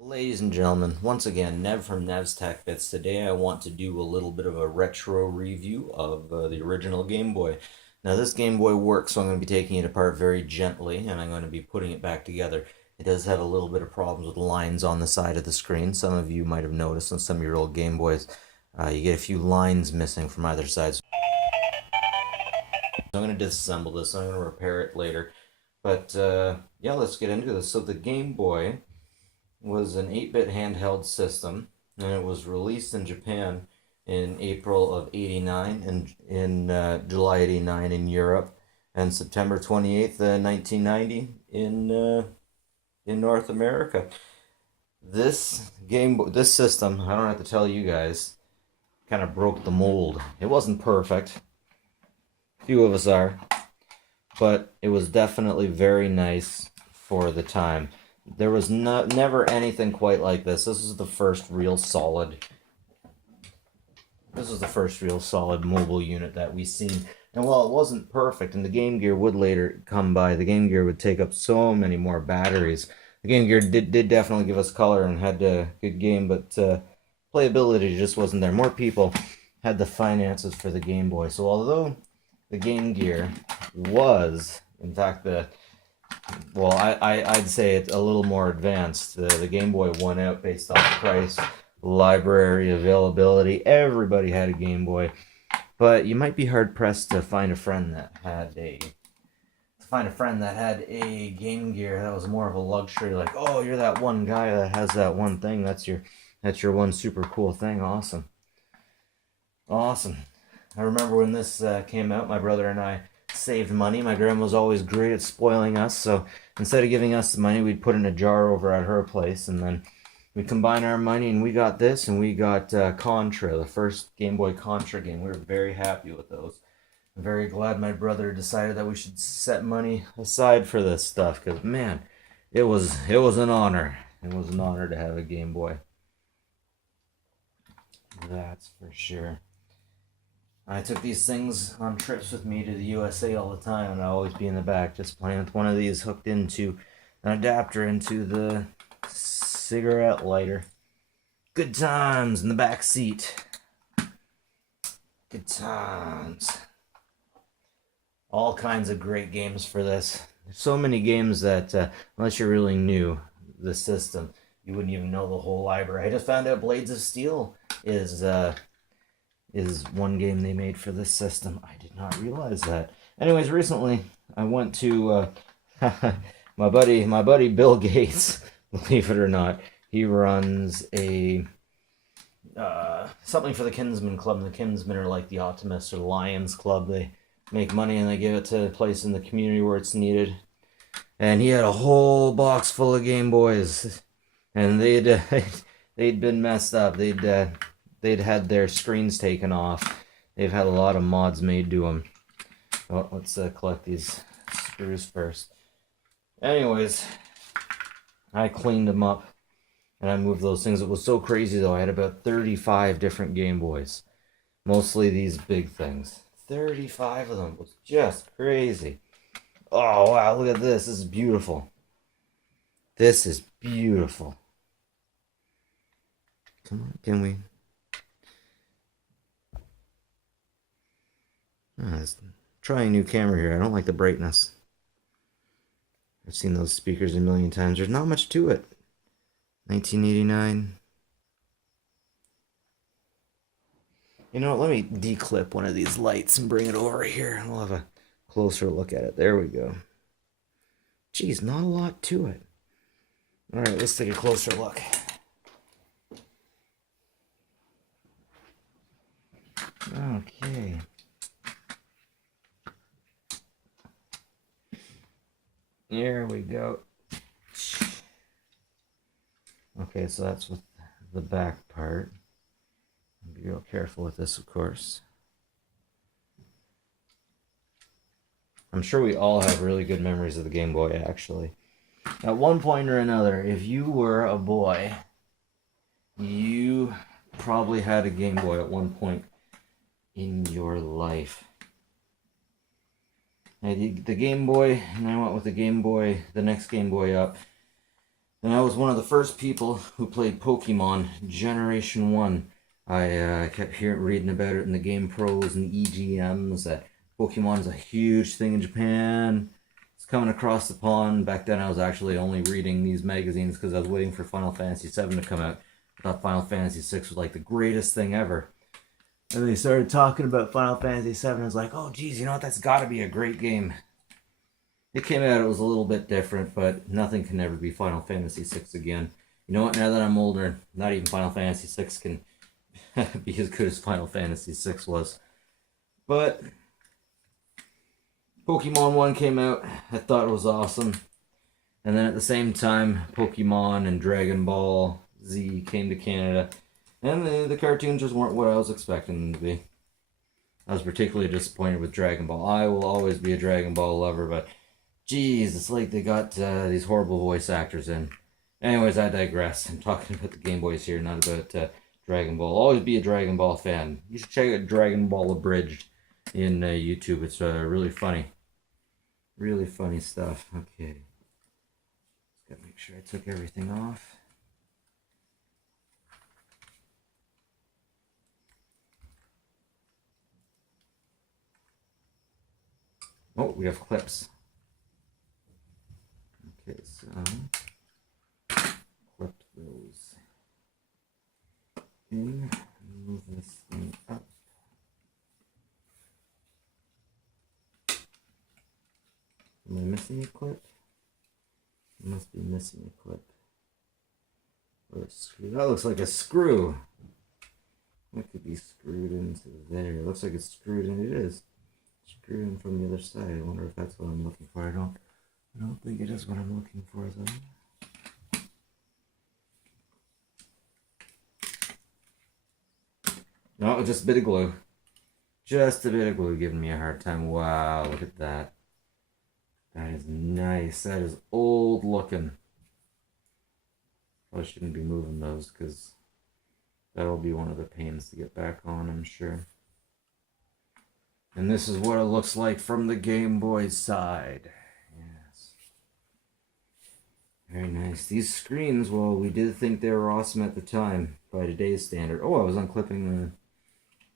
Ladies and gentlemen, once again, Nev from Nev's Tech Bits. Today I want to do a little bit of a retro review of the original Game Boy. Now this Game Boy works, so I'm going to be taking it apart very gently, and I'm going to be putting it back together. It does have a little bit of problems with lines on the side of the screen. Some of you might have noticed on some of your old Game Boys, you get a few lines missing from either side. So I'm going to disassemble this, and I'm going to repair it later. But yeah, let's get into this. So the Game Boy was an 8-bit handheld system, and it was released in Japan in April of '89 and in July '89 in Europe, and September 28th, 1990 in North America. This this system, I don't have to tell you guys, kind of broke the mold. It wasn't perfect. Few of us are, but it was definitely very nice for the time. There was never anything quite like this. This is the first real solid. This is the first real solid mobile unit that we've seen. And while it wasn't perfect, and the Game Gear would later come by, the Game Gear would take up so many more batteries. The Game Gear did definitely give us color and had a good game, but playability just wasn't there. More people had the finances for the Game Boy. So although the Game Gear was, in fact, I'd say it's a little more advanced. The Game Boy won out based off price, library, availability. Everybody had a Game Boy. But you might be hard pressed to find a friend that had a Game Gear that was more of a luxury, like, oh, you're that one guy that has that one thing, that's your one super cool thing. Awesome. I remember when this came out, my brother and I saved money. My grandma was always great at spoiling us, so instead of giving us the money, we'd put in a jar over at her place, and then we'd combine our money, and we got this, and we got Contra, the first Game Boy Contra game. We were very happy with those. I'm very glad my brother decided that we should set money aside for this stuff, because, man, it was an honor. It was an honor to have a Game Boy. That's for sure. I took these things on trips with me to the USA all the time, and I'd always be in the back just playing with one of these hooked into an adapter into the cigarette lighter. Good times in the back seat. Good times. All kinds of great games for this. There's so many games that, unless you're really new the system, you wouldn't even know the whole library. I just found out Blades of Steel is one game they made for this system. I did not realize that. Anyways, recently I went to my buddy Bill Gates. Believe it or not, he runs a something for the Kinsmen Club. And the Kinsmen are like the Optimists or the Lions Club. They make money and they give it to a place in the community where it's needed. And he had a whole box full of Game Boys, and they'd been messed up. They'd had their screens taken off. They've had a lot of mods made to them. Well, let's collect these screws first. Anyways, I cleaned them up, and I moved those things. It was so crazy, though. I had about 35 different Game Boys. Mostly these big things. 35 of them. It was just crazy. Oh, wow, look at this. This is beautiful. This is beautiful. Come on, can we... let's try a new camera here. I don't like the brightness. I've seen those speakers a million times. There's not much to it. 1989. You know what? Let me declip one of these lights and bring it over here. We'll have a closer look at it. There we go. Geez, not a lot to it. Alright, let's take a closer look. Okay. There we go. Okay, so that's with the back part. Be real careful with this, of course. I'm sure we all have really good memories of the Game Boy, actually. At one point or another, if you were a boy, you probably had a Game Boy at one point in your life. I did the Game Boy, and I went with the Game Boy, the next Game Boy up, And I was one of the first people who played Pokemon Generation 1. I kept reading about it in the Game Pros and the EGMs, that Pokemon's a huge thing in Japan. It's coming across the pond. Back then I was actually only reading these magazines because I was waiting for Final Fantasy VII to come out. I thought Final Fantasy VI was like the greatest thing ever. And they started talking about Final Fantasy VII, and I was like, oh geez, you know what, that's got to be a great game. It came out, it was a little bit different, but nothing can ever be Final Fantasy VI again. You know what, now that I'm older, not even Final Fantasy VI can be as good as Final Fantasy VI was. But Pokemon 1 came out, I thought it was awesome. And then at the same time, Pokemon and Dragon Ball Z came to Canada. And the cartoons just weren't what I was expecting them to be. I was particularly disappointed with Dragon Ball. I will always be a Dragon Ball lover, but geez, it's like they got these horrible voice actors in. Anyways, I digress. I'm talking about the Game Boys here, not about Dragon Ball. I'll always be a Dragon Ball fan. You should check out Dragon Ball Abridged in YouTube. It's really funny. Really funny stuff. Okay. Just gotta make sure I took everything off. Oh, we have clips. Okay, so clip those in, move this thing up. Am I missing a clip? I must be missing a clip. Or a screw. That looks like a screw. That could be screwed into there. It looks like it's screwed in. It is. Screwed in from the other side. I wonder if that's what I'm looking for. I don't think it is what I'm looking for though. No, just a bit of glue. Just a bit of glue giving me a hard time. Wow, look at that. That is nice. That is old looking. Probably shouldn't be moving those because that'll be one of the pains to get back on, I'm sure. And this is what it looks like from the Game Boy side. Yes. Very nice. These screens, well, we did think they were awesome at the time by today's standard. Oh, I was unclipping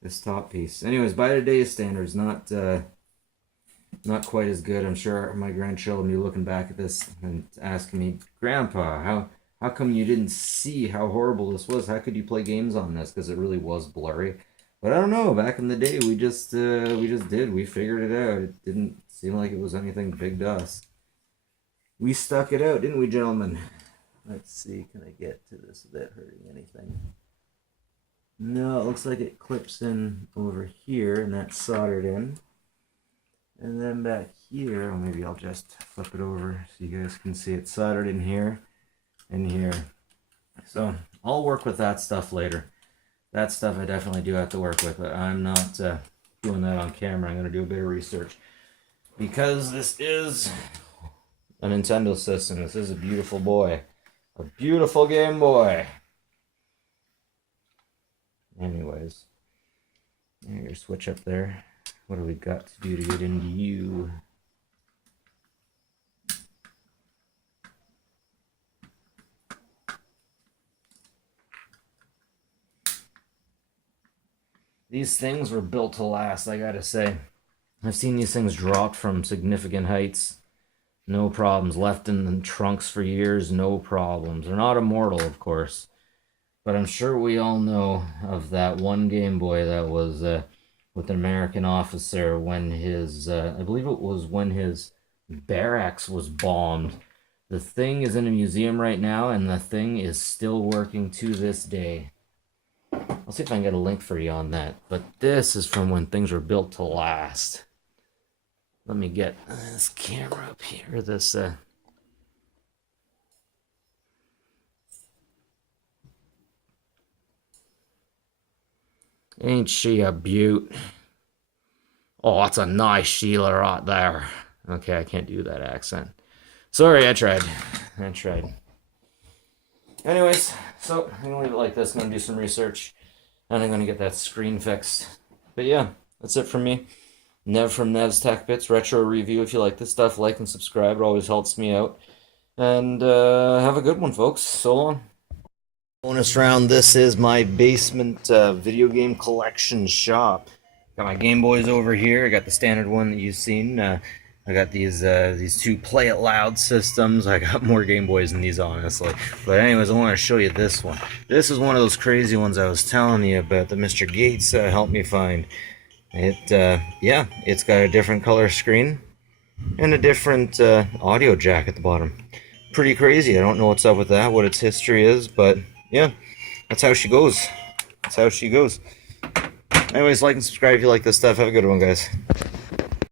this top piece. Anyways, by today's standards, not quite as good. I'm sure my grandchildren will be looking back at this and asking me, Grandpa, how come you didn't see how horrible this was? How could you play games on this? Because it really was blurry. But I don't know. Back in the day, we just did. We figured it out. It didn't seem like it was anything big to us. We stuck it out, didn't we, gentlemen? Let's see. Can I get to this without hurting anything? No, it looks like it clips in over here, and that's soldered in. And then back here, or maybe I'll just flip it over so you guys can see it soldered in here and here. So I'll work with that stuff later. That stuff I definitely do have to work with, but I'm not doing that on camera. I'm going to do a bit of research. Because this is a Nintendo system. This is a beautiful boy. A beautiful Game Boy. Anyways. Your switch up there. What do we got to do to get into you? These things were built to last, I gotta say. I've seen these things dropped from significant heights. No problems. Left in the trunks for years, no problems. They're not immortal, of course. But I'm sure we all know of that one Game Boy that was with an American officer when his, I believe it was when his barracks was bombed. The thing is in a museum right now, and the thing is still working to this day. I'll see if I can get a link for you on that. But this is from when things were built to last. Let me get this camera up here. This, ain't she a beaut? Oh, that's a nice Sheila right there. Okay, I can't do that accent. Sorry, I tried. Anyways, so I'm going to leave it like this. I'm going to do some research. And I'm going to get that screen fixed. But yeah, that's it from me. Nev from Nev's Tech Bits. Retro review. If you like this stuff, like and subscribe. It always helps me out. And have a good one, folks. So long. Bonus round. This is my basement video game collection shop. Got my Game Boys over here. I got the standard one that you've seen. I got these two Play It Loud systems. I got more Game Boys than these, honestly. But anyways, I want to show you this one. This is one of those crazy ones I was telling you about that Mr. Gates helped me find. Yeah, it's got a different color screen and a different audio jack at the bottom. Pretty crazy. I don't know what's up with that, what its history is, but yeah, that's how she goes. That's how she goes. Anyways, like and subscribe if you like this stuff. Have a good one, guys.